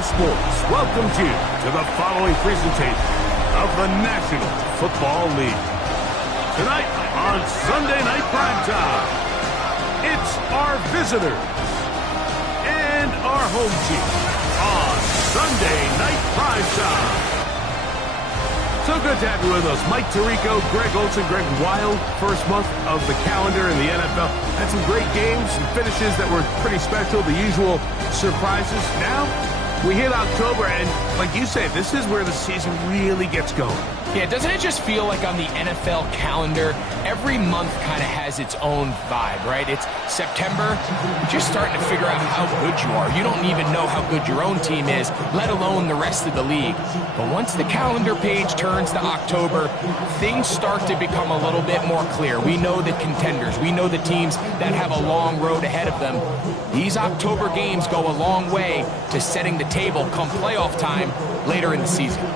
Sports welcomes you to the following presentation of the National Football League. Tonight on Sunday Night Primetime, it's our visitors and our home team on Sunday Night Primetime. So good to have you with us. Mike Tirico, Greg Olsen, Greg Wild, first month of the calendar in the NFL. Had some great games, some finishes that were pretty special, the usual surprises. Now, we hit October, and like you say, this is where the season really gets going. Yeah, doesn't it just feel like on the NFL calendar, every month kind of has its own vibe, right? It's September, you're just starting to figure out how good you are. You don't even know how good your own team is, let alone the rest of the league. But once the calendar page turns to October, things start to become a little bit more clear. We know the contenders. We know the teams that have a long road ahead of them. These October games go a long way to setting the table come playoff time later in the season.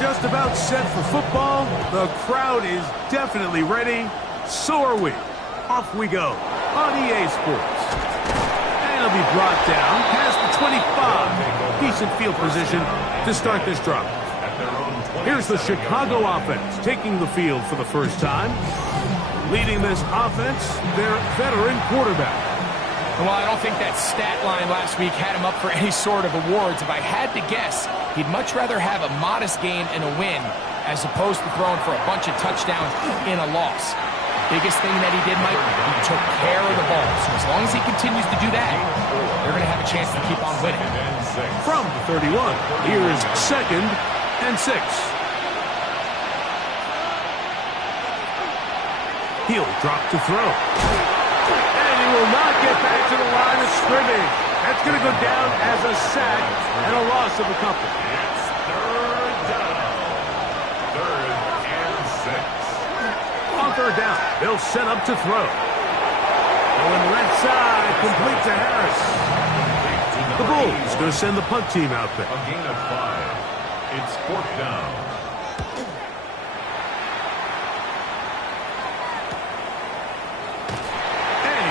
Just about set for football. The crowd is definitely ready. So are we. Off we go on EA Sports. And it'll be brought down past the 25. Decent field position to start this drive. Here's the Chicago offense taking the field for the first time. Leading this offense, their veteran quarterback. Well, I don't think that stat line last week had him up for any sort of awards. If I had to guess, he'd much rather have a modest game and a win as opposed to throwing for a bunch of touchdowns in a loss. Biggest thing that he did, Mike, he took care of the ball. So as long as he continues to do that, they're going to have a chance to keep on winning. From the 31, here is 2nd and 6. He'll drop to throw. Will not get back to the line of scrimmage. That's going to go down as a sack and a loss of a couple. It's 3rd down. 3rd and 6. On 3rd down, they'll set up to throw. Going left side, complete to Harris. The Bulls going to send the punt team out there. A gain of 5. It's 4th down.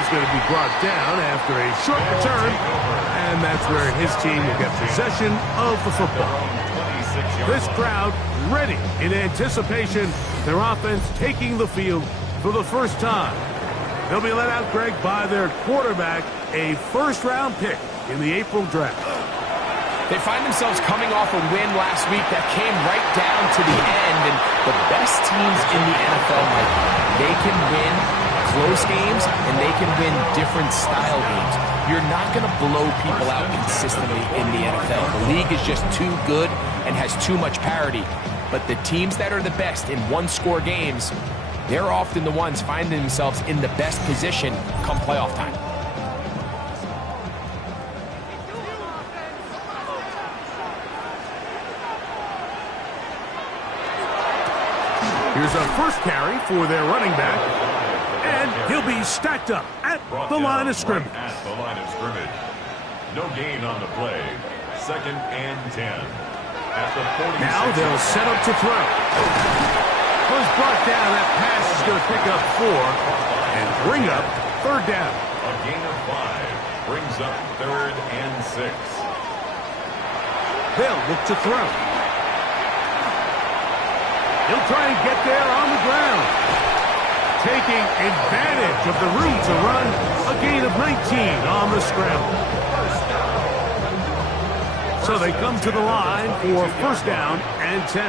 Going to be brought down after a short return, and that's where his team will get possession of the football. This crowd ready in anticipation, their offense taking the field for the first time. They'll be let out, Greg, by their quarterback, a first-round pick in the April draft. They find themselves coming off a win last week that came right down to the end, and the best teams in the NFL, Mike, they can win close games, and they can win different style games. You're not going to blow people out consistently in the NFL. The league is just too good and has too much parity. But the teams that are the best in one-score games, they're often the ones finding themselves in the best position come playoff time. Here's our first carry for their running back. And he'll be stacked up at the line of scrimmage. At the line of scrimmage. No gain on the play. 2nd and 10. At the 46. Now they'll set up to throw. Was brought down. That pass is going to pick up 4 and bring up 3rd down. A gain of 5 brings up 3rd and 6. They'll look to throw. He'll try and get there on the ground. Taking advantage of the room to run, a gain of 19 on the scramble. So they come to the line for 1st down and 10.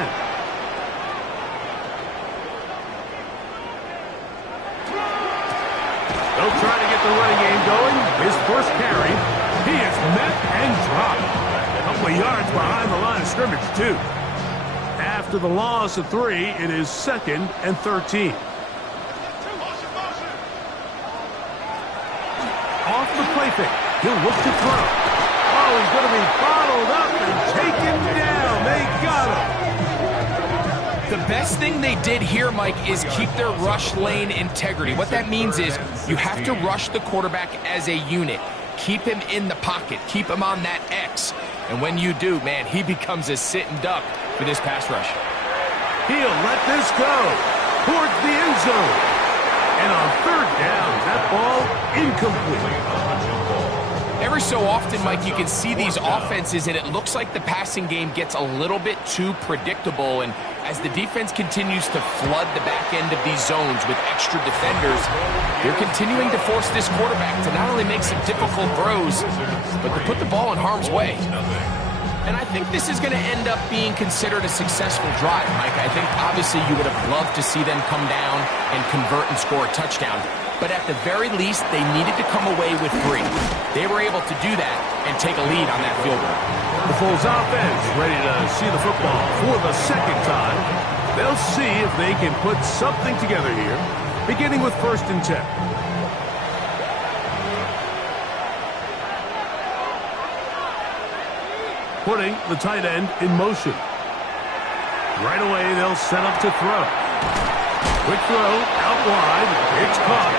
They'll try to get the running game going. His first carry, he is met and dropped. A couple of yards behind the line of scrimmage, too. After the loss of 3, it is 2nd and 13. Off the play fake. He'll look to throw. Oh, he's going to be bottled up and taken down. They got him. The best thing they did here, Mike, is keep their rush lane integrity. What that means is you have to rush the quarterback as a unit. Keep him in the pocket. Keep him on that X. And when you do, man, he becomes a sitting duck for this pass rush. He'll let this go towards the end zone. And on third down, that ball incomplete. Every so often, Mike, you can see these offenses, and it looks like the passing game gets a little bit too predictable. And as the defense continues to flood the back end of these zones with extra defenders, they're continuing to force this quarterback to not only make some difficult throws, but to put the ball in harm's way. And I think this is going to end up being considered a successful drive, Mike. I think obviously you would have loved to see them come down and convert and score a touchdown. But at the very least, they needed to come away with 3. They were able to do that and take a lead on that field goal. The Bulls offense ready to see the football for the second time. They'll see if they can put something together here, beginning with 1st and 10. Putting the tight end in motion. Right away, they'll set up to throw. Quick throw, out wide. It's caught.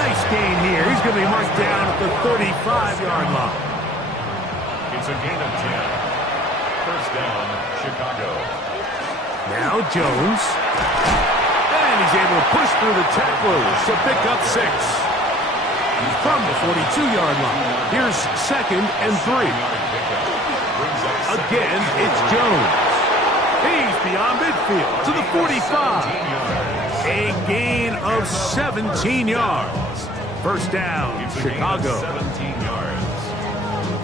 Nice gain here. He's going to be marked down at the 35-yard line. It's a gain of 10. First down, Chicago. Now Jones. And he's able to push through the tacklers to pick up 6. From the 42-yard line. Here's 2nd and 3. Again, it's Jones. He's beyond midfield to the 45. A gain of 17 yards. First down, It's a Chicago. gain of 17 yards.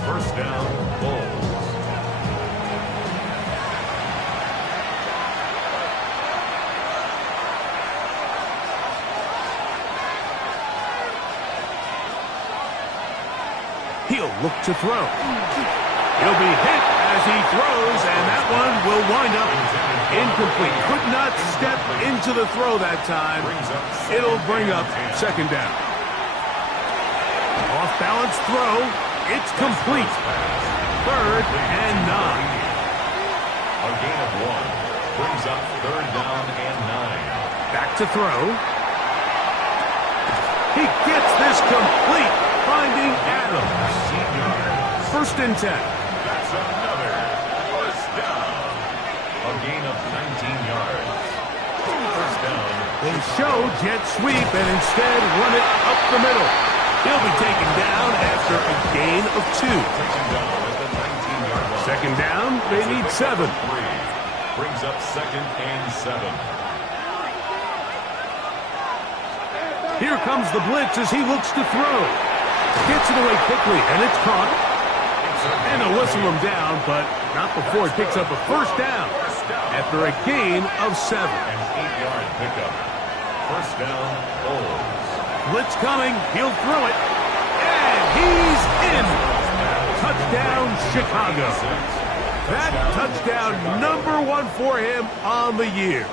First down, Bulls. He'll look to throw. He'll be hit as he throws, and that one will wind up incomplete. Could not step into the throw that time. It'll bring up 2nd down. Off-balance throw. It's complete. 3rd and 9. A gain of 1 brings up 3rd down and 9. Back to throw. He gets this complete, finding Adams. 1st and 10. That's another first down. A gain of 19 yards. First down. They show jet sweep and instead run it up the middle. He'll be taken down after a gain of 2. Taken down at the 19-yard line. 2nd down, they need 7. 3 brings up 2nd and 7. Here comes the blitz as he looks to throw. Gets it away quickly, and it's caught. And they'll whistle him down, but not before it picks up a first down after a gain of 7. An 8-yard pickup. First down, Bulls. Blitz coming. He'll throw it. And he's in. Touchdown, Chicago. That touchdown number 1 for him on the year.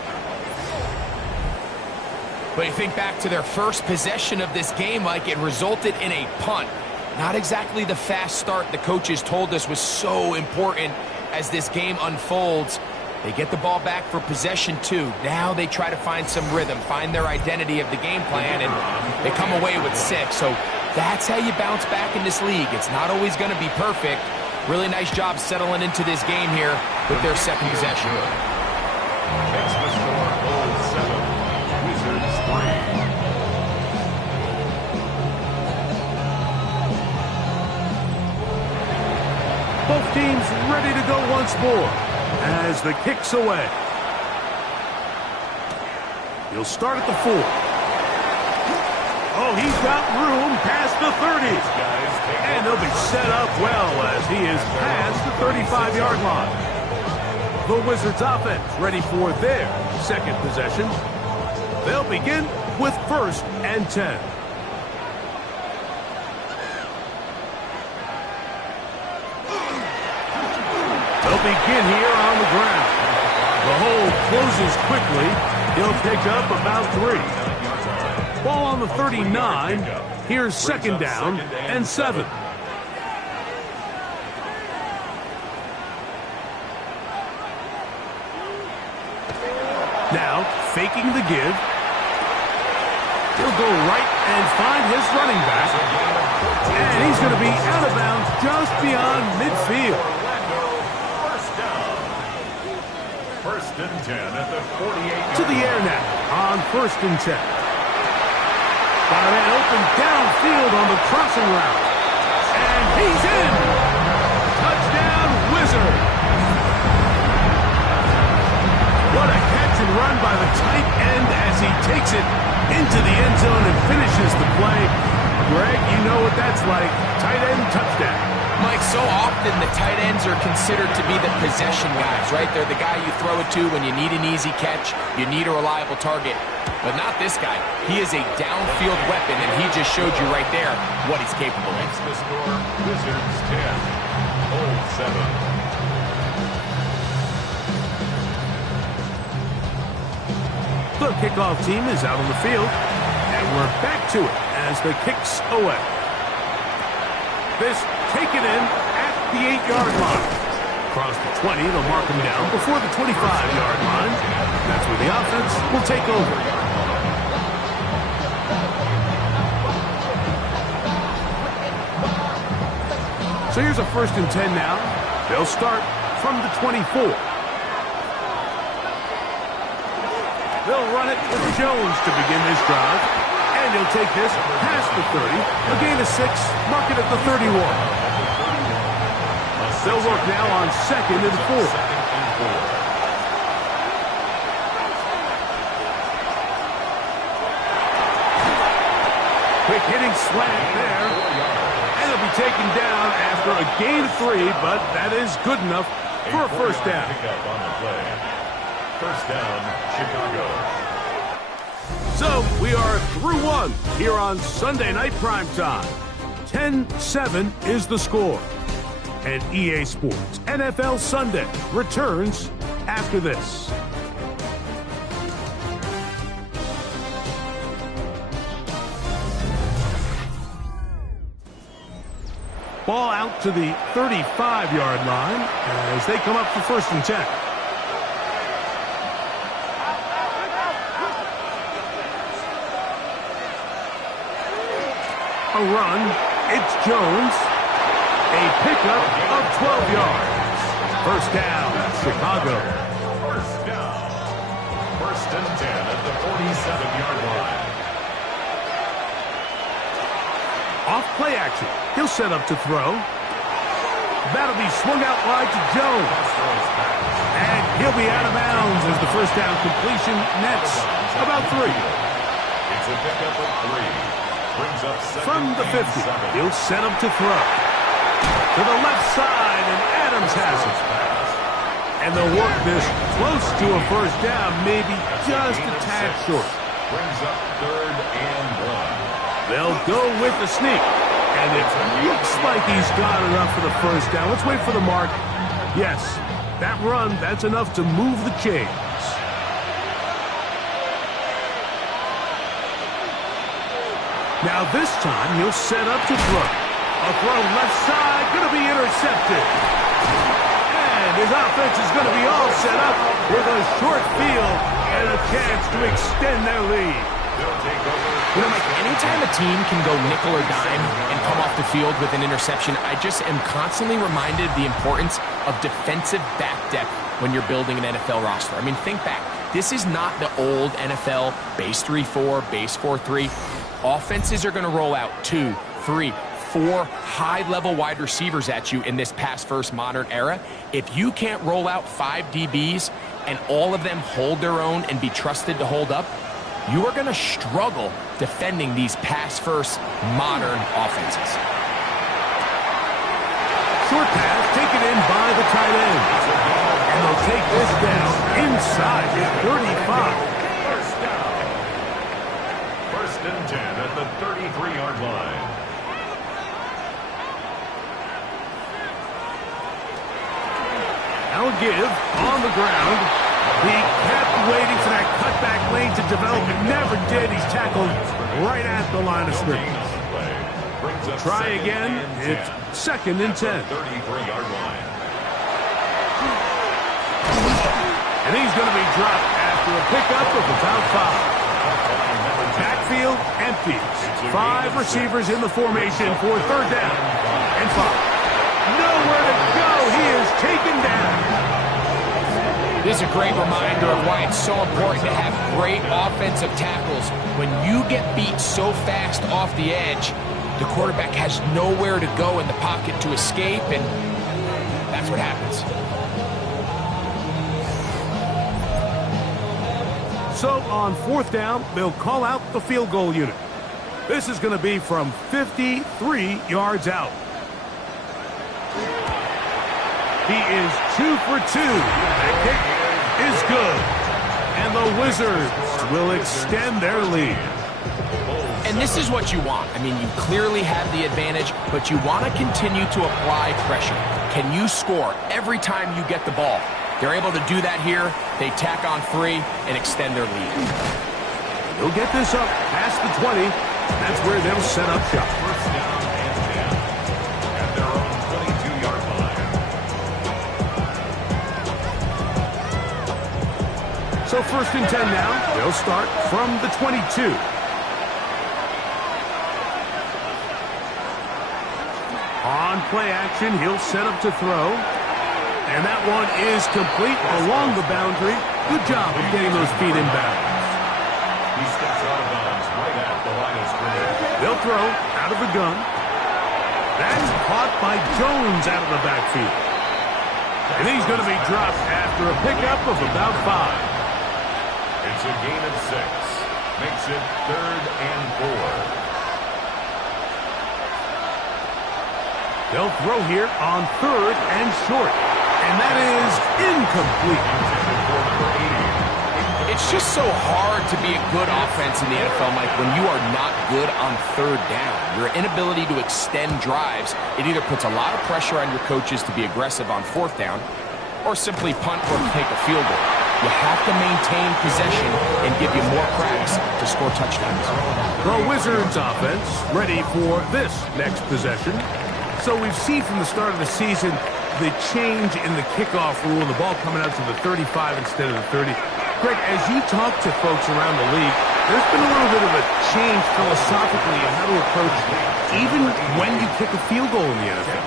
But you think back to their first possession of this game, Mike, it resulted in a punt. Not exactly the fast start the coaches told us was so important as this game unfolds. They get the ball back for possession 2. Now they try to find some rhythm, find their identity of the game plan, and they come away with 6. So that's how you bounce back in this league. It's not always going to be perfect. Really nice job settling into this game here with their 2nd possession. Makes the score Bulls 7, Wizards 3. Both teams ready to go once more as the kick's away. He'll start at the 4. Oh, he's got room past the 30. And they'll be set up well as he is past the 35-yard line. The Wizards offense ready for their 2nd possession. They'll begin with 1st and 10. They'll begin here on the ground. The hole closes quickly. He'll pick up about 3. Ball on the 39. Here's 2nd down and 7. Now, faking the give. He'll go right and find his running back. And he's going to be out of bounds just beyond midfield. First and 10 at the 48. To the air now on first and 10. Got a man open downfield on the crossing route. And he's in. Touchdown, Wizard. What a catch and run by the tight end as he takes it into the end zone and finishes the play. Greg, you know what that's like. Tight end touchdown. Mike, so often the tight ends are considered to be the possession guys, right? They're the guy you throw it to when you need an easy catch, you need a reliable target. But not this guy. He is a downfield weapon, and he just showed you right there what he's capable of. The score, Wizards 10, Bulls 7. The kickoff team is out on the field, and we're back to it as the kicks away. This taken in at the 8-yard line. Across the 20, they'll mark him down before the 25-yard line. That's where the offense will take over. So here's a first and 10 now. They'll start from the 24. They'll run it with Jones to begin this drive. And he'll take this past the 30. A gain of 6, mark it at the 31. They'll work now on second and 4. Quick hitting slant there. And he'll be taken down after a gain of 3, but that is good enough for a first down. First down, Chicago. So we are through one here on Sunday Night Primetime. 10-7 is the score. And EA Sports NFL Sunday returns after this. Ball out to the 35-yard line as they come up for first and 10. A run, it's Jones. A pickup of 12 yards. First down, Chicago. First down. First and 10 at the 47-yard line. Off play action. He'll set up to throw. That'll be swung out wide to Jones. And he'll be out of bounds as the first down completion nets about 3. It's a pickup of 3. Brings up from the 50. He'll set him to throw. To the left side, and Adams has it. And they'll work this close to a first down, maybe just a tad short. Brings up third and 1. They'll go with the sneak. And it looks like he's got enough for the first down. Let's wait for the mark. Yes, that run, that's enough to move the chains. Now this time, he'll set up to throw. A throw left side, going to be intercepted. And his offense is going to be all set up with a short field and a chance to extend their lead. You know, Mike, anytime a team can go nickel or dime and come off the field with an interception, I just am constantly reminded of the importance of defensive back depth when you're building an NFL roster. I mean, think back. This is not the old NFL base 3-4, base 4-3. Offenses are going to roll out 2, 3, 4 high-level wide receivers at you in this pass-first modern era. If you can't roll out 5 DBs and all of them hold their own and be trusted to hold up, you are going to struggle defending these pass-first modern offenses. Short pass taken in by the tight end. And they'll take this down inside the 35. First and 10 at the 33-yard line. Now a give on the ground. He kept waiting for that cutback lane to develop and never did. He's tackled right at the line of scrimmage. Try again. It's second and 10. 33-yard line. And he's going to be dropped after a pickup of about 5. Backfield empty. 5 receivers in the formation for third down and 5. Nowhere to go. He is taken down. This is a great reminder of why it's so important to have great offensive tackles. When you get beat so fast off the edge, the quarterback has nowhere to go in the pocket to escape, and that's what happens. So on 4th down, they'll call out the field goal unit. This is going to be from 53 yards out. He is 2 for 2. That kick is good. And the Wizards will extend their lead. And this is what you want. I mean, you clearly have the advantage, but you want to continue to apply pressure. Can you score every time you get the ball? They're able to do that here. They tack on 3 and extend their lead. They'll get this up past the 20. That's where they'll set up shop. First down and 10 at their own 22-yard line. So 1st and 10 now. They'll start from the 22. On play action, he'll set up to throw. And that one is complete along the boundary. Good job of getting those feet in bounds. He steps out of bounds right at the line of scrimmage. They'll throw out of the gun. That's caught by Jones out of the backfield. And he's going to be dropped after a pickup of about 5. It's a gain of 6. Makes it 3rd and 4. They'll throw here on 3rd and short. And that is incomplete. It's just so hard to be a good offense in the NFL, Mike, when you are not good on 3rd down. Your inability to extend drives, it either puts a lot of pressure on your coaches to be aggressive on 4th down or simply punt or take a field goal. You have to maintain possession and give you more cracks to score touchdowns. The Wizards offense ready for this next possession. So we've seen from the start of the season the change in the kickoff rule and the ball coming out to the 35 instead of the 30. Greg, as you talk to folks around the league, there's been a little bit of a change philosophically in how to approach even when you kick a field goal in the NFL.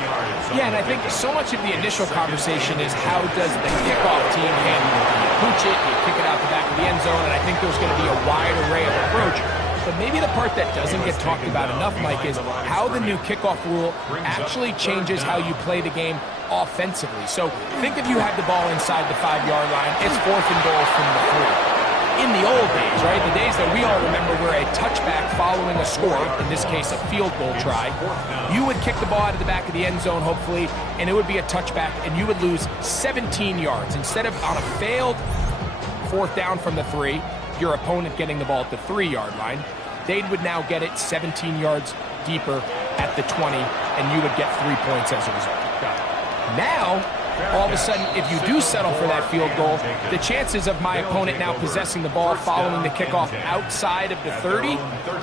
Yeah, and I think so much of the initial conversation is how does the kickoff team handle it? You pooch it, you kick it out the back of the end zone, and I think there's going to be a wide array of approach. But maybe the part that doesn't get talked about enough, Mike, is how the new kickoff rule actually changes how you play the game offensively. So think if you have the ball inside the 5-yard line, it's 4th and goal from the 3. In the old days, right, the days that we all remember where a touchback following a score, in this case a field goal try, you would kick the ball out of the back of the end zone, hopefully, and it would be a touchback, and you would lose 17 yards. Instead of on a failed 4th down from the 3, your opponent getting the ball at the 3-yard line, they would now get it 17 yards deeper at the 20, and you would get 3 points as a result. Now, all of a sudden, if you do settle for that field goal, the chances of my opponent now possessing the ball following the kickoff outside of the 30,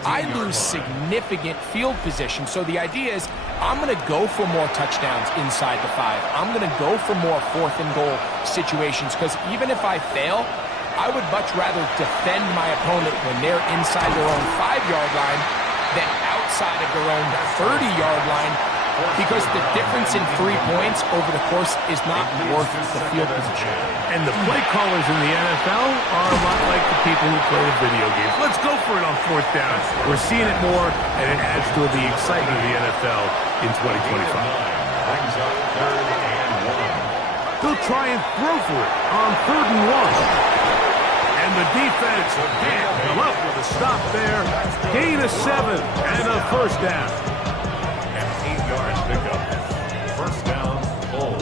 I lose significant field position. So the idea is I'm going to go for more touchdowns inside the 5. I'm going to go for more 4th and goal situations, because even if I fail, I would much rather defend my opponent when they're inside their own 5-yard line than outside of their own 30-yard line, because the difference in 3 points over the course is not worth the field position. And the play callers in the NFL are a lot like the people who play the video games. Let's go for it on 4th down. We're seeing it more, and it adds to the excitement of the NFL in 2025. Brings up 3rd and 1. They'll try and throw for it on 3rd and 1. And the defense can't come up with a stop there. Gain of 7 and a 1st down. An 8-yard pickup. 1st down, Bulls.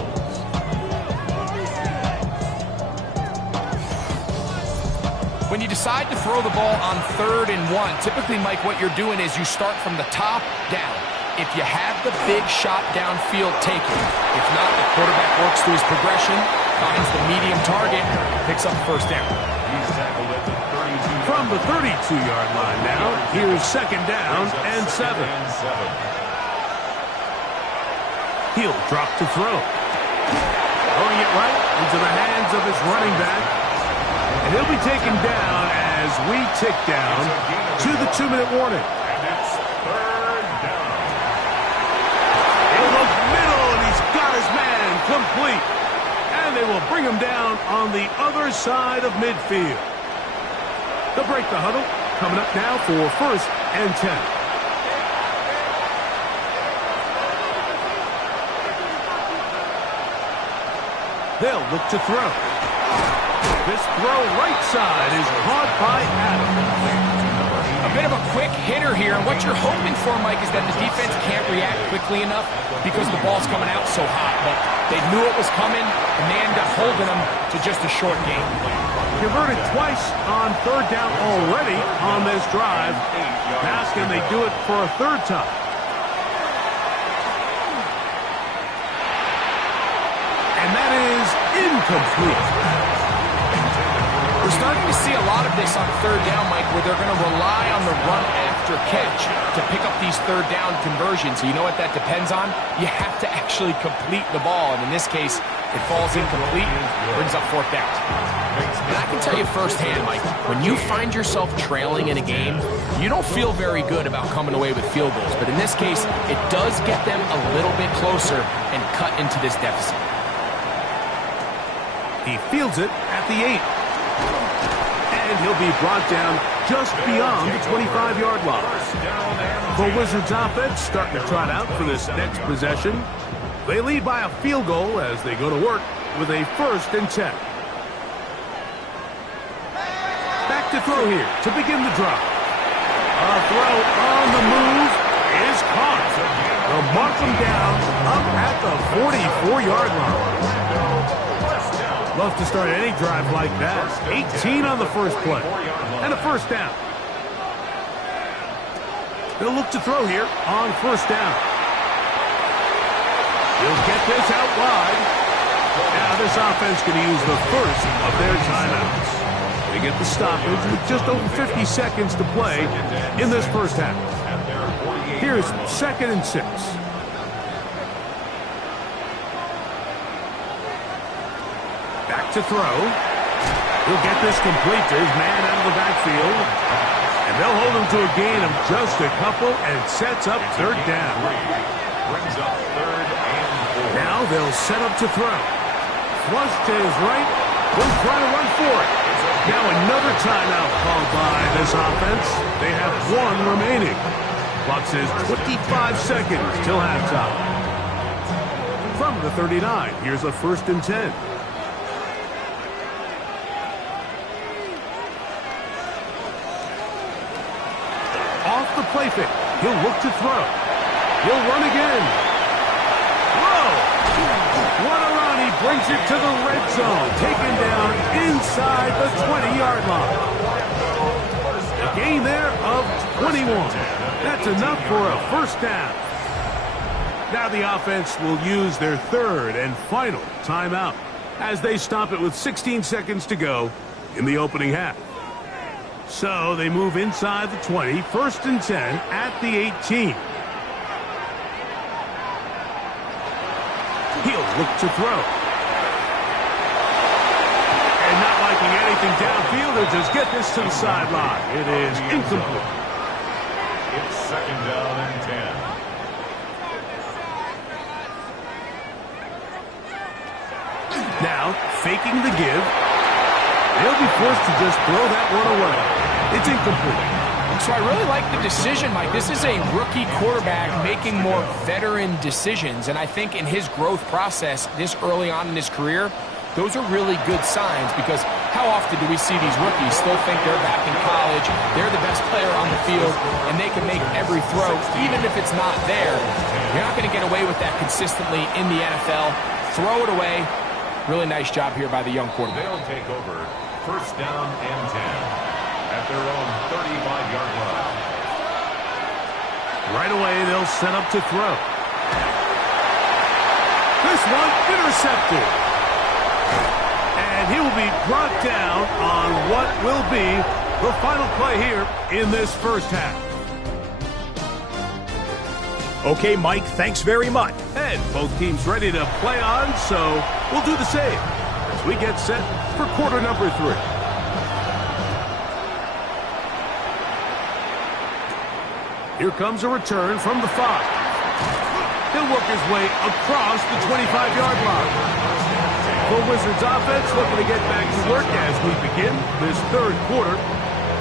When you decide to throw the ball on 3rd and 1, typically, Mike, what you're doing is you start from the top down. If you have the big shot downfield taken, if not, the quarterback works through his progression, finds the medium target, picks up 1st down. He's tackled at the 32. From the 32-yard line now, here's 2nd down and 7. He'll drop to throw. Throwing it right into the hands of his running back. And he'll be taken down as we tick down to the 2-minute warning. And it's 3rd down. He'll look middle, and he's got his man complete. And And they will bring him down on the other side of midfield. They'll break the huddle. Coming up now for 1st and 10. They'll look to throw. This throw right side is caught by Adams. A bit of a quick hitter here, and what you're hoping for, Mike, is that the defense can't react quickly enough because the ball's coming out so hot. But they knew it was coming, and they ended up holding them to just a short game. Converted twice on 3rd down already on this drive. Now can they do it for a 3rd time? And that is incomplete. We're starting to see a lot of this on 3rd down, Mike, where they're going to rely on the run after catch to pick up these 3rd down conversions. You know what that depends on? You have to actually complete the ball, and in this case, it falls incomplete, brings up 4th down. And I can tell you firsthand, Mike, when you find yourself trailing in a game, you don't feel very good about coming away with field goals. But in this case, it does get them a little bit closer and cut into this deficit. He fields it at the 8. And he'll be brought down just beyond the 25-yard line. The Wizards offense starting to trot out for this next possession. They lead by a field goal as they go to work with a 1st and 10. Back to throw here to begin the drive. A throw on the move is caught. They'll mark him down up at the 44-yard line. Love to start any drive like that. 18 on the first play. And a 1st down. They'll look to throw here on 1st down. He'll get this out wide. Now this offense going to use the first of their timeouts. They get the stoppage with just over 50 seconds to play in this 1st half. Here's 2nd and 6. Back to throw. He'll get this complete to his man out of the backfield. And they'll hold him to a gain of just a couple and sets up 3rd down. Brings up 3rd and 4. Now they'll set up to throw. Flush to his right. He'll try to run for it. Now another timeout called by this offense. They have 1 remaining. Clock says 25 seconds till halftime. From the 39, here's a 1st and 10. Off the play fake. He'll look to throw. He'll run again. Whoa! What a run. He brings it to the red zone. Taken down inside the 20-yard line. A gain there of 21. That's enough for a 1st down. Now the offense will use their 3rd and final timeout as they stop it with 16 seconds to go in the opening half. So they move inside the 20, 1st and 10 at the 18. He'll look to throw. And not liking anything downfield, they'll just get this to the sideline. It is incomplete. It's 2nd down and 10. Now, faking the give. They'll be forced to just throw that one away. It's incomplete. So I really like the decision, Mike. This is a rookie quarterback making more veteran decisions, and I think in his growth process this early on in his career, those are really good signs because how often do we see these rookies still think they're back in college, they're the best player on the field, and they can make every throw, even if it's not there. You're not going to get away with that consistently in the NFL. Throw it away. Really nice job here by the young quarterback. They'll take over 1st down and 10 at their own 35-yard line. Right away, they'll set up to throw. This one intercepted. And he will be brought down on what will be the final play here in this 1st half. Okay, Mike, thanks very much. And both teams ready to play on, so we'll do the same as we get set for quarter number 3. Here comes a return from the 5. He'll work his way across the 25-yard line. The Wizards offense looking to get back to work as we begin this third quarter.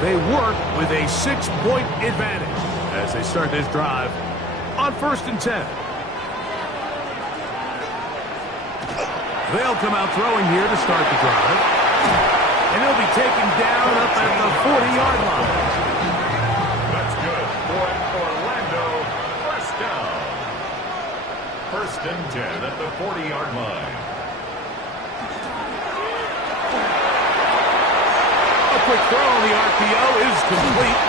They work with a 6-point advantage as they start this drive on 1st and 10. They'll come out throwing here to start the drive. And he'll be taken down up at the 40-yard line. That's good for Orlando. First down. 1st and 10 at the 40-yard line. A quick throw on the RPO is complete.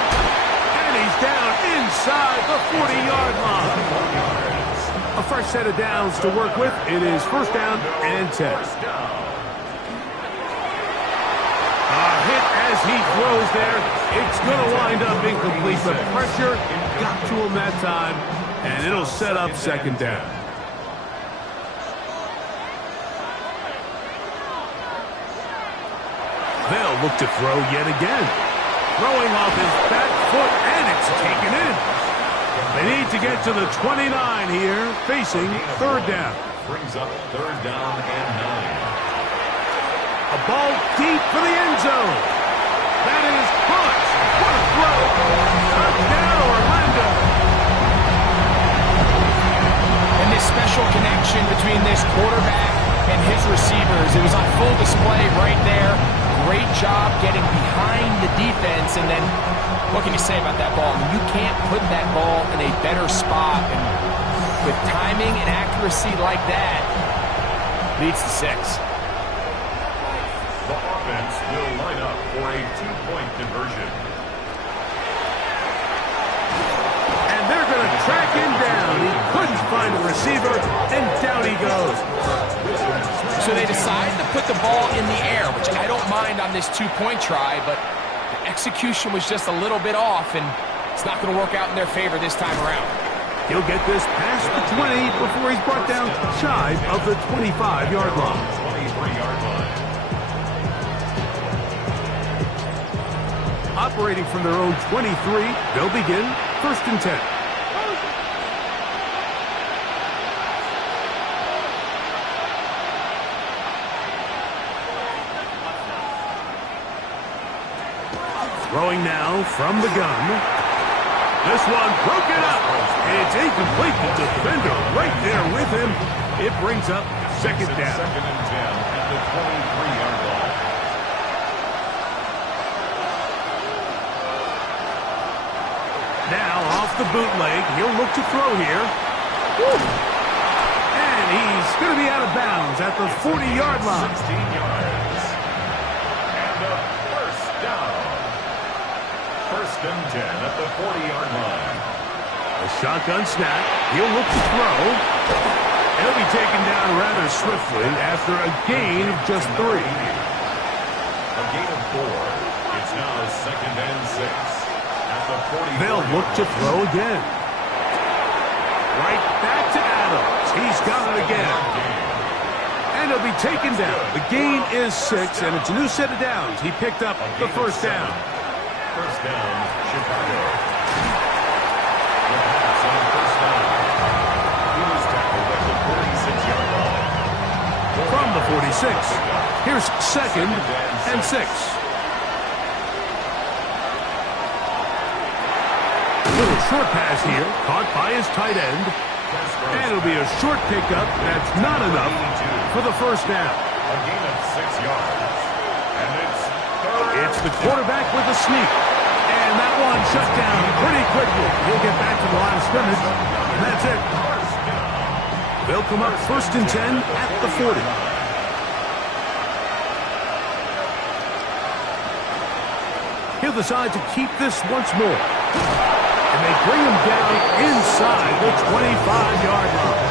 And he's down inside the 40-yard line. A fresh set of downs to work with. It is 1st down and 10. A hit as he throws there. It's going to wind up incomplete. The pressure got to him that time, and it'll set up 2nd down. They'll look to throw yet again. Throwing off his back foot, and it's taken in. They need to get to the 29 here, facing 3rd down. Brings up 3rd down and 9. A ball deep for the end zone. That is caught. What a throw. Touchdown, Orlando. And this special connection between this quarterback and his receivers, it was on full display right there. Great job getting behind the defense, and then what can you say about that ball? I mean, you can't put that ball in a better spot, and with timing and accuracy like that, leads to 6. The offense will line up for a 2-point conversion. And they're going to track him down. He couldn't find a receiver, and down he goes. So they decide to put the ball in the air, which I don't mind on this 2-point try, but the execution was just a little bit off, and it's not going to work out in their favor this time around. He'll get this past the 20 before he's brought down shy of the 25-yard line. 23-yard line. Operating from their own 23, they'll begin 1st and 10. Throwing now from the gun. This one broken up. It's incomplete. The defender right there with him. It brings up 2nd down. 2nd and 10 at the 23-yard line. Now off the bootleg. He'll look to throw here. Woo. And he's going to be out of bounds at the 40-yard line. 16 yards. And a 1st down. 1st and 10 at the 40-yard line. A shotgun snap. He'll look to throw. He'll be taken down rather swiftly after a gain of just 3. A gain of 4. It's now 2nd and 6 at the 40. They'll look to throw again. Right back to Adams. He's got it again. And he'll be taken down. The gain is 6, and it's a new set of downs. He picked up the 1st down. 1st down, Chicago. The pass on 1st down. He was tackled at the 46-yard line. From the 46. Here's 2nd and 6. Little short pass here, caught by his tight end. And it'll be a short pickup. That's not enough for the 1st down. A gain of 6 yards. And It's the quarterback with a sneak. And that one shut down pretty quickly. He'll get back to the line of scrimmage. And that's it. They'll come up 1st and 10 at the 40. He'll decide to keep this once more. And they bring him down inside the 25-yard line.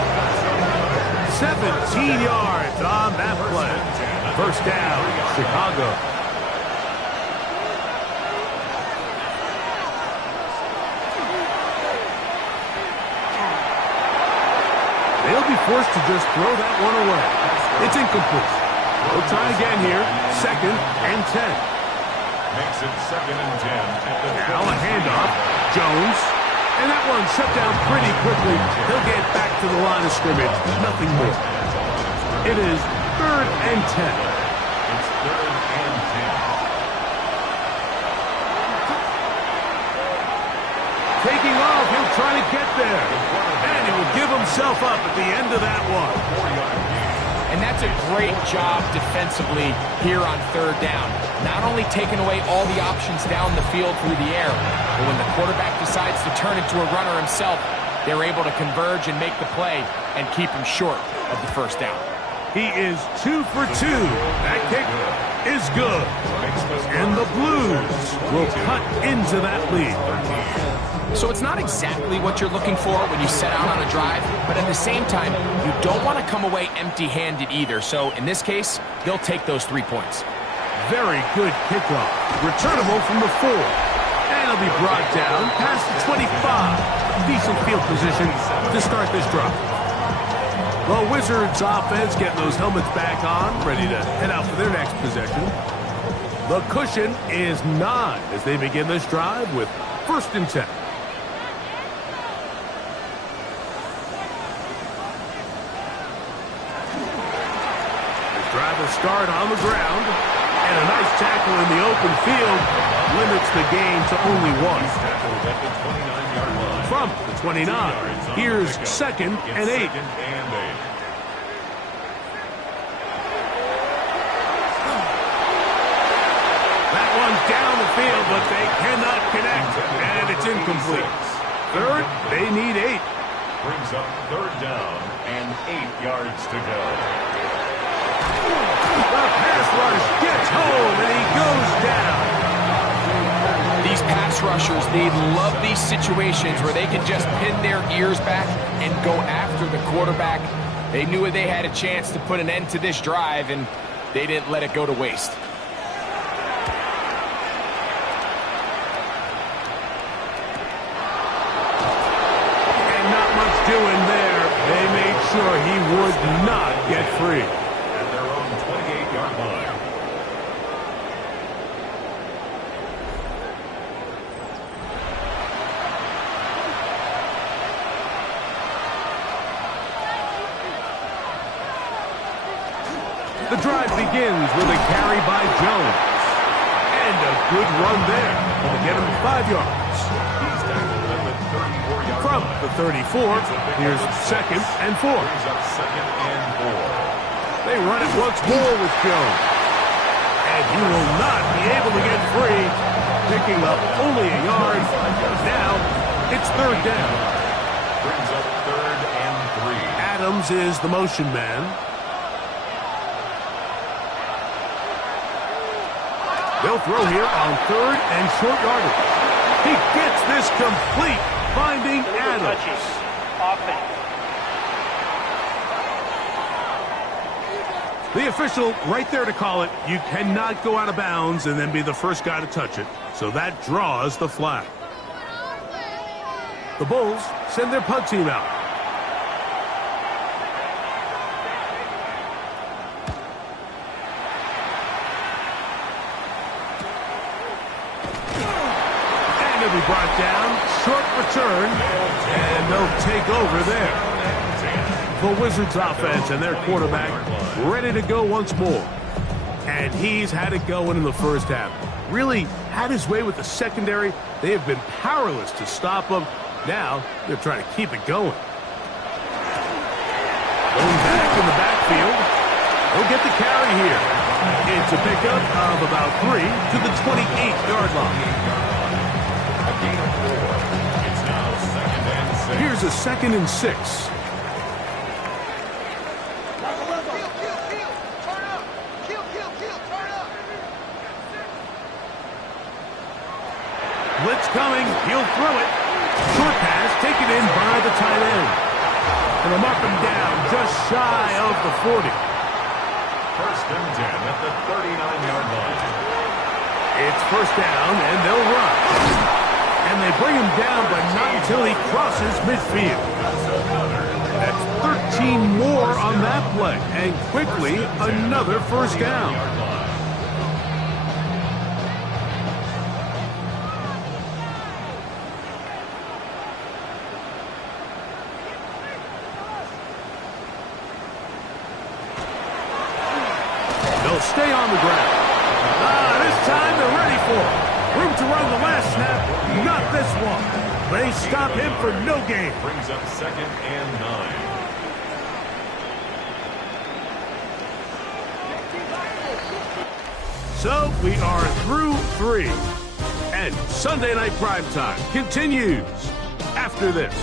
17 yards on that play. 1st down, Chicago. They'll be forced to just throw that one away. It's incomplete. They'll try again here. 2nd and 10. makes it 2nd and 10 at the Now a handoff. Jones. And that one shut down pretty quickly. He'll get back to the line of scrimmage. Nothing more. It is 3rd and 10. It's 3rd and 10. Taking off, he'll try to get there. And he will give himself up at the end of that one. 4-yard gain. And that's a great job defensively here on 3rd down. Not only taking away all the options down the field through the air, but when the quarterback decides to turn into a runner himself, they're able to converge and make the play and keep him short of the 1st down. He is 2 for 2. That kick is good. And the Blues will cut into that lead. So it's not exactly what you're looking for when you set out on a drive, but at the same time, you don't want to come away empty-handed either. So in this case, they'll take those 3 points. Very good kickoff. Returnable from the 4. And he'll be brought down past the 25. Decent field position to start this drive. The Wizards offense getting those helmets back on, ready to head out for their next possession. The cushion is 9 as they begin this drive with 1st and 10. This drive will start on the ground. And a nice tackle in the open field limits the gain to only 1. Tackled at the 29-yard line. From the 29, here's 2nd and 8. That one's down the field, but they cannot connect, and it's incomplete. 3rd, they need 8. Brings up 3rd down and 8 yards to go. The pass rush gets home, and he goes down. These pass rushers, they love these situations where they can just pin their ears back and go after the quarterback. They knew they had a chance to put an end to this drive, and they didn't let it go to waste. And not much doing there. They made sure he would not get free. At their own 28-yard line. The drive begins with a carry by Jones. And a good run there. Will get him 5 yards. He's tackled at the 34-yard From line. the 34, here's 2nd and 4. Brings up 2nd and 4. They run it once more with Jones. And he will not be able to get free. Picking up only a yard. Now, it's 3rd down. Brings up 3rd and 3. Adams is the motion man. They'll throw here on 3rd and short yardage. He gets this complete, finding Adams. The official right there to call it. You cannot go out of bounds and then be the first guy to touch it. So that draws the flag. The Bulls send their punt team out. Be brought down, short return, and they'll take over there. The Wizards offense and their quarterback ready to go once more. And he's had it going in the 1st half. Really had his way with the secondary. They have been powerless to stop him. Now they're trying to keep it going. Going back in the backfield. He'll get the carry here. It's a pickup of about 3 to the 28-yard line. It's now 2nd and 6. Here's a 2nd and 6. Blitz coming. He'll throw it. Short pass taken in by the tight end. And they'll mark him down just shy of the 40. 1st and 10 at the 39-yard line. It's 1st down, and they'll run. And they bring him down, but not until he crosses midfield. That's 13 more on that play. And quickly, another 1st down. Room to run the last snap. Not this one. They stop him for no gain. Brings up 2nd and 9. So we are through 3. And Sunday Night Primetime continues after this.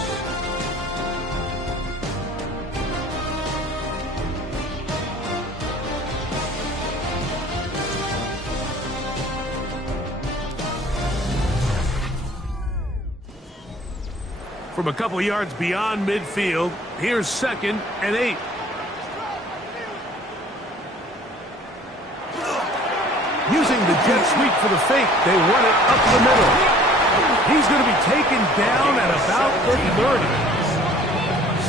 From a couple yards beyond midfield, here's 2nd and 8. Using the jet sweep for the fake, they run it up the middle. He's going to be taken down at about the 30.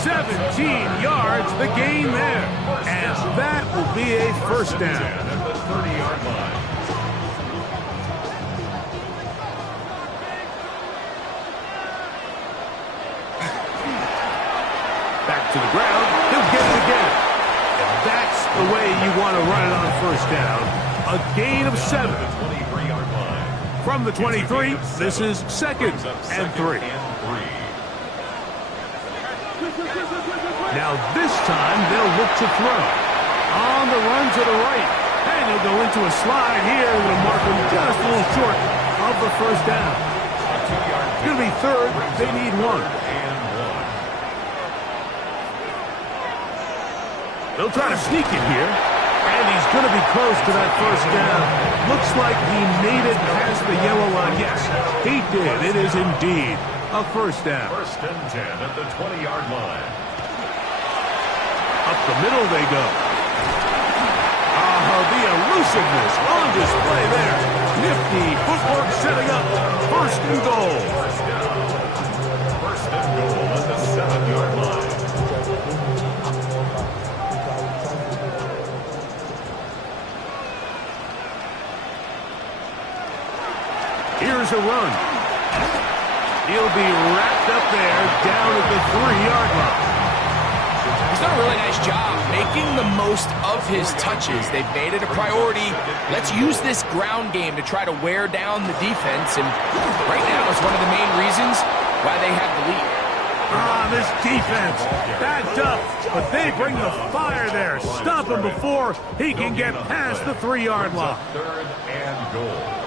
17 yards, the gain there. And that will be a first down. At the 30-yard line. Back to the ground. He'll get it again. And that's the way you want to run it on first down. A gain of 7. The 23-yard line. From the 23, this is 2nd and 3. Now this time they'll look to throw. On the run to the right. And he'll go into a slide here. It'll mark him just a little short of the first down. It's going to be 3rd. They need 1. They'll try to sneak it here. And he's going to be close to that first down. Looks like he made it past the yellow line. Yes, he did. It is indeed a first down. 1st and 10 at the 20-yard line. Up the middle they go. The elusiveness on display there. Nifty footwork setting up. 1st and goal. 1st and goal at the 7-yard line. Here's a run. He'll be wrapped up there down at the 3-yard line. He's done a really nice job making the most of his touches. They've made it a priority. Let's use this ground game to try to wear down the defense. And right now it's one of the main reasons why they have the lead. This defense backed up, but they bring the fire there. Stop him before he can get past the 3-yard line. 3rd and goal.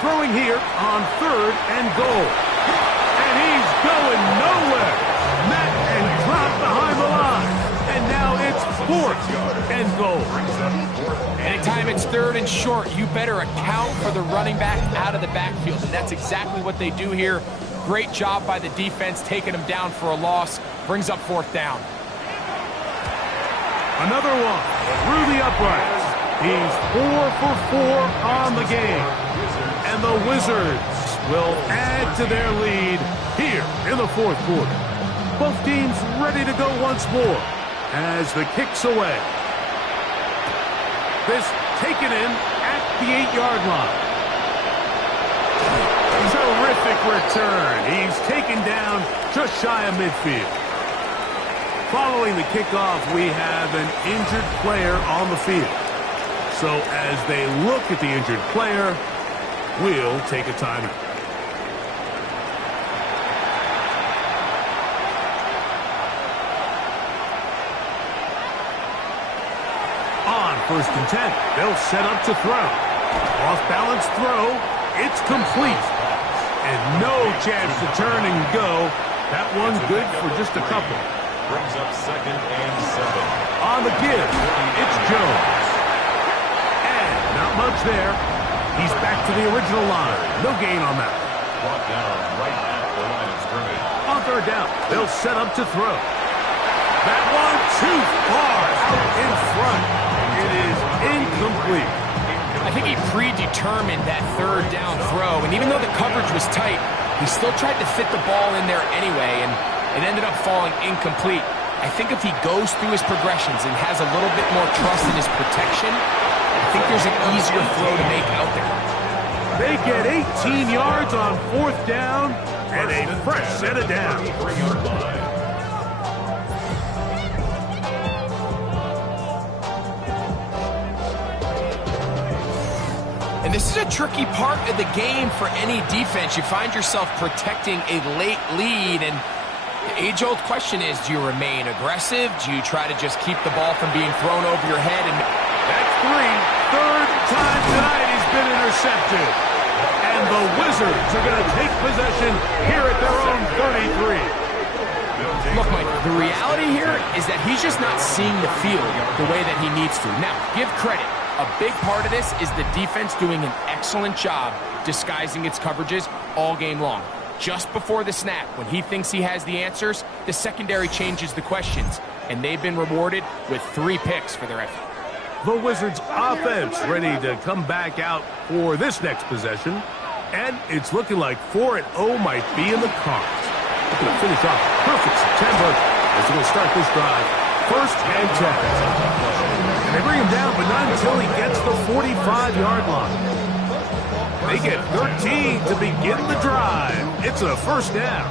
Throwing here on 3rd and goal. And he's going nowhere. Met and dropped behind the line. And now it's 4th and goal. Anytime it's 3rd and short, you better account for the running back out of the backfield. And that's exactly what they do here. Great job by the defense, taking him down for a loss. Brings up 4th down. Another one through the uprights. He's 4 for 4 on the game. And the Wizards will add to their lead here in the 4th quarter. Both teams ready to go once more as the kick's away. This taken in at the 8-yard line. Terrific return. He's taken down just shy of midfield. Following the kickoff, we have an injured player on the field. So as they look at the injured player, we'll take a timeout. On 1st and 10, they'll set up to throw. Off-balance throw, it's complete. And no chance to turn and go. That one's good for just a couple. Brings up 2nd and 7. On the give, it's Jones. And not much there. He's back to the original line. No gain on that. Brought down right at the line of scrimmage. On 3rd down, they'll set up to throw. That one too far out in front. It is incomplete. I think he predetermined that 3rd down throw, and even though the coverage was tight, he still tried to fit the ball in there anyway, and it ended up falling incomplete. I think if he goes through his progressions and has a little bit more trust in his protection, I think there's an easier throw to make out there. They get 18 yards on 4th down and a fresh set of downs. And this is a tricky part of the game for any defense. You find yourself protecting a late lead, and the age-old question is, do you remain aggressive? Do you try to just keep the ball from being thrown over your head? And that's three. Third time tonight he's been intercepted. And the Wizards are going to take possession here at their own 33. Look, Mike, the reality here is that he's just not seeing the field the way that he needs to. Now, give credit. A big part of this is the defense doing an excellent job disguising its coverages all game long. Just before the snap, when he thinks he has the answers, the secondary changes the questions, and they've been rewarded with 3 picks for their effort. The Wizards offense ready to come back out for this next possession, and it's looking like 4-0 might be in the cards. They're going to finish off perfect September as they're going to start this drive. 1st and 10. And they bring him down, but not until he gets the 45-yard line. They get 13 to begin the drive. It's a 1st down.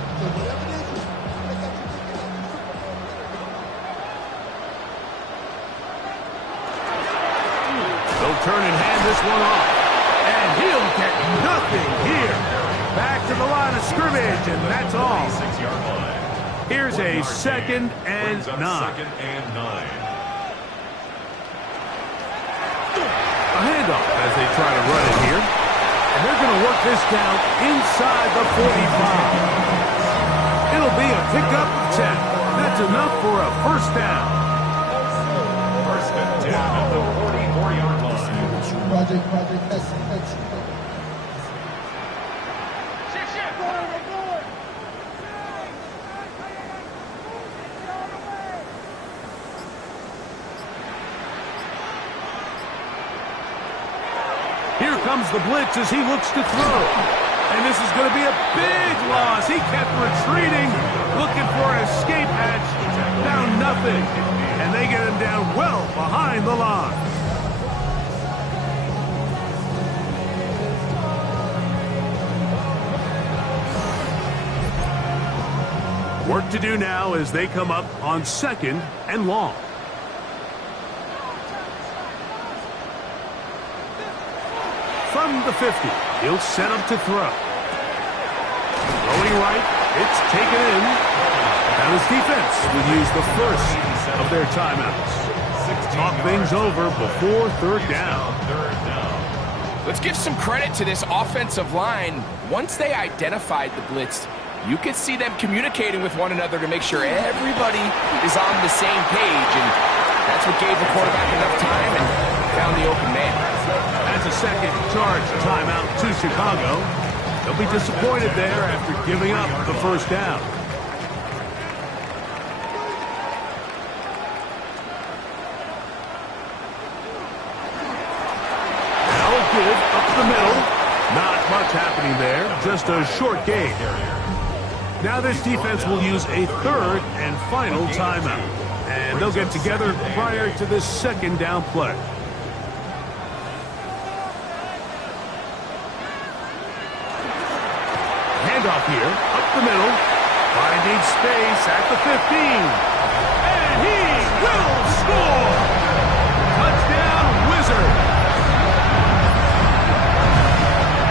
They'll turn and hand this one off. And he'll get nothing here. Back to the line of scrimmage, and that's all. Here's a 2nd and 9. A handoff as they try to run it here. And they're going to work this down inside the 45. It'll be a pickup of 10. That's enough for a 1st down. 1st and 10 at the 44-yard line. Here comes the blitz as he looks to throw. And this is going to be a big loss. He kept retreating, looking for an escape hatch. Found nothing. And they get him down well behind the line. Work to do now as they come up on 2nd and long. From the 50, he'll set up to throw. Throwing right, it's taken in. Now his defense will use the first of their timeouts. Talk things over before 3rd down. Let's give some credit to this offensive line. Once they identified the blitz, you could see them communicating with one another to make sure everybody is on the same page, and that's what gave the quarterback enough time and found the open man. That's a 2nd charge timeout to Chicago. They'll be disappointed there after giving up the 1st down. Now a give up the middle. Not much happening there. Just a short gain. Now this defense will use a 3rd and final timeout. And they'll get together prior to this 2nd down play. Handoff here, up the middle, finding space at the 15. And he will score! Touchdown, Wizard!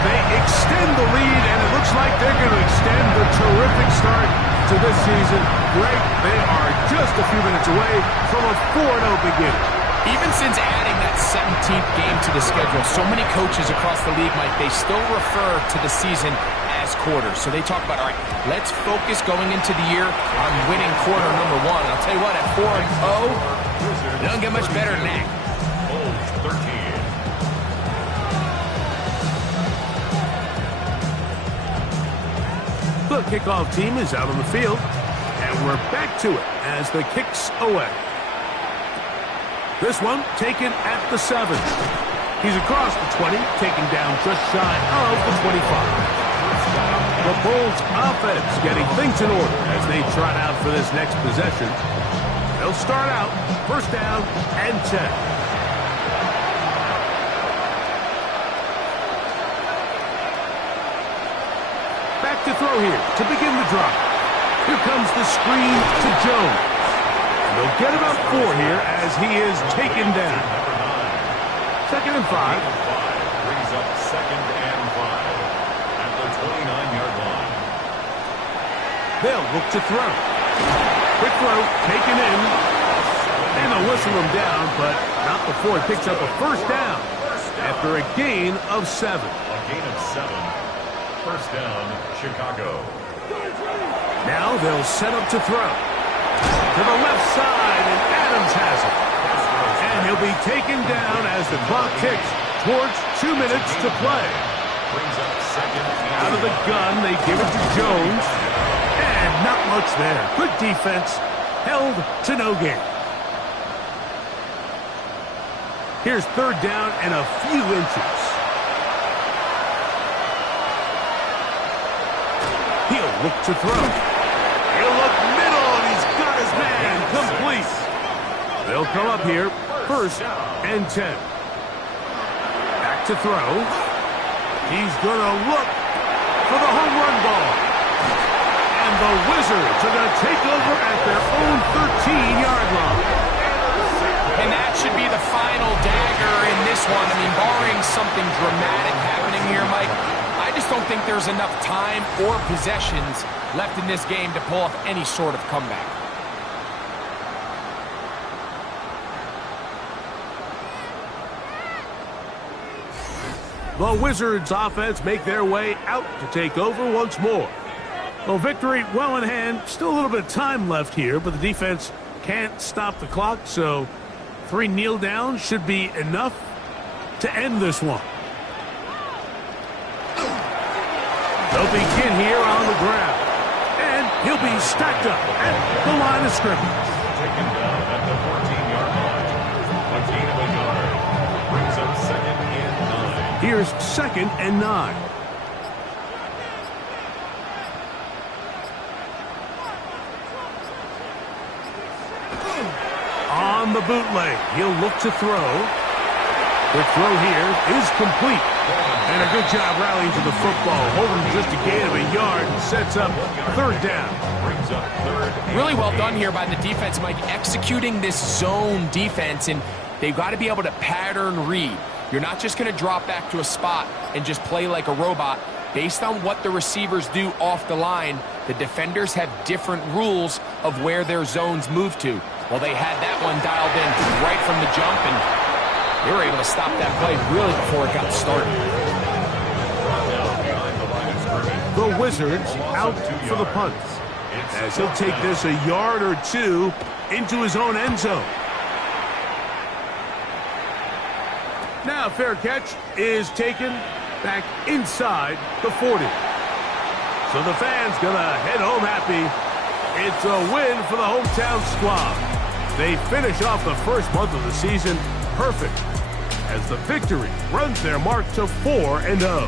They extend the lead, and it looks like they're going to extend the terrific start to this season. Greg, they are just a few minutes away from a 4-0 beginning. Even since adding that 17th game to the schedule, so many coaches across the league, Mike, they still refer to the season as quarters. So they talk about, all right, let's focus going into the year on winning quarter number 1. And I'll tell you what, at 4-0, it doesn't get much better than that. Holds 13. The kickoff team is out on the field, and we're back to it as the kick's away. This one taken at the 7. He's across the 20, taken down just shy of the 25. The Bulls offense getting things in order as they trot out for this next possession. They'll start out 1st down and 10. Back to throw here to begin the drive. Here comes the screen to Jones. And they'll get about 4 here as he is taken down. 2nd and 5. up 2nd and 5 at the 29-yard line. They'll look to throw. Quick throw, taken in. And they'll whistle him down, but not before he picks up a first down after a gain of 7. A gain of 7. First down, Chicago. Now they'll set up to throw. To the left side, and Adams has it. And he'll be taken down as the clock ticks towards 2 minutes to play. Brings up 2nd and Out of the gun, they give it to Jones. And not much there. Good defense. Held to no gain. Here's 3rd down and a few inches. He'll look to throw. He'll look middle, and he's got his man complete. They'll come up here, 1st and 10. Back to throw. He's going to look for the home run ball. And the Wizards are going to take over at their own 13-yard line. And that should be the final dagger in this one. I mean, barring something dramatic happening here, Mike, I just don't think there's enough time or possessions left in this game to pull off any sort of comeback. The Wizards offense make their way out to take over once more. Well, victory well in hand. Still a little bit of time left here, but the defense can't stop the clock, so 3 kneel downs should be enough to end this one. They'll begin here on the ground. And he'll be stacked up at the line of scrimmage. taken down at the 14-yard line. A gain of a yard. Brings up 2nd and 9. Here's 2nd and 9. On the bootleg, he'll look to throw. The throw here is complete. And a good job rallying to the football. Holding just a gain of a yard and sets up 3rd down. Brings up 3rd. Really well done here by the defense, Mike, executing this zone defense, and they've got to be able to pattern read. You're not just going to drop back to a spot and just play like a robot. Based on what the receivers do off the line, the defenders have different rules of where their zones move to. Well, they had that one dialed in right from the jump, and they were able to stop that play really before it got started. The Wizards out for the punt, as he'll take this a yard or 2 into his own end zone. Now fair catch is taken back inside the 40. So the fans gonna head home happy. It's a win for the hometown squad. They finish off the first month of the season perfect, as the victory runs their mark to 4-0.